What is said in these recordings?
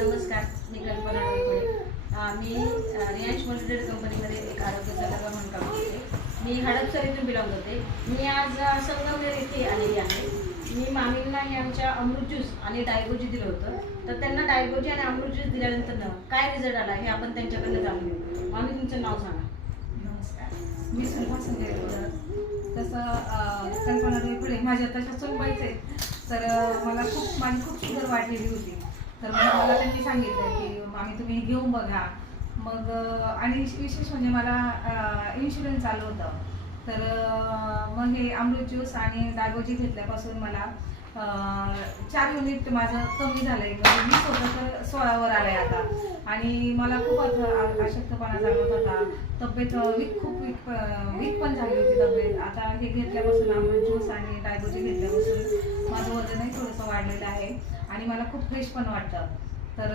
नमस्कार, मी कल्पना डोईफळे. मी Reliance multitrade कंपनीमध्ये एक आरोग्य सल्लागार म्हणून काम करते. मी हडपसर इथून बिलॉंग होते. मी आज संगमनेर येथे आलेली आहे. मी मामींना हे आमच्या अमृत ज्यूस आणि डायगोजी दिलं होतं. तर त्यांना डायगोजी आणि अमृत ज्यूस दिल्यानंतर काय रिझल्ट आला हे आपण त्यांच्याकडनं जाणून घेऊ. मामी, तुमचं नाव सांगा. नमस्कार, मी सुलभा संदेश. तसं कल्पना डोईफळे माझ्या तशा सुनबाईच आहेत. तर माझी खूप शुगर वाढलेली होती. तर मला त्यांनी सांगितलं की मामी तुम्ही हे घेऊन बघा. मग आणि विशेष म्हणजे मला इन्शुरन्स चालू होतं. तर मग हे अमृत ज्यूस आणि डायगोजी घेतल्यापासून मला 4 युनिट माझं कमी झालं आहे. म्हणजे 20 होतं तर 16वर आलं आहे आता. आणि मला खूप अशक्तपणा जाणवत होता. तब्येत खूप वीक पण झाली होती तब्येत. आता हे घेतल्यापासून अमृत ज्यूस आणि डायगोजी घेतल्यापासून माझं वजनही थोडंसं वाढलेलं आहे आणि मला खूप फ्रेश पण वाटतं. तर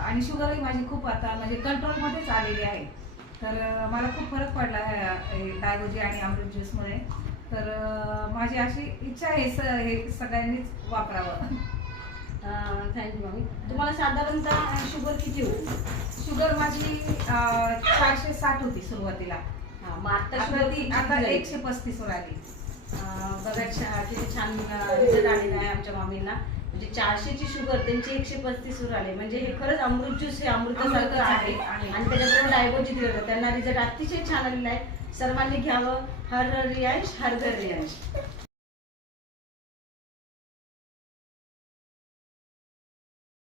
आणि शुगरही माझी खूप आता म्हणजे कंट्रोलमध्येच आलेली आहे. तर मला खूप फरक पडला आहे डायगोजी आणि अमृत ज्यूसमध्ये. तर माझी अशी इच्छा आहे हे सगळ्यांनीच वापरावं. थँक्यू मामी. तुम्हाला साधारणतः शुगर किती होती? शुगर माझी 460 होती सुरुवातीला. मग आता आता 135 वर आली. बघा, किती छान रिझल्ट आलेला आहे आमच्या मामींना. म्हणजे 400ची शुगर त्यांची 135 वर आली. म्हणजे हे खरंच अमृत ज्यूस हे अमृतासारखं आहे. आणि त्याच्याबरोबर डायगोजी दिलं होतं. त्यांना रिझल्ट अतिशय छान आलेला आहे. सर्वांनी घ्यावं. हर हर रियाज, हर घर रियाज.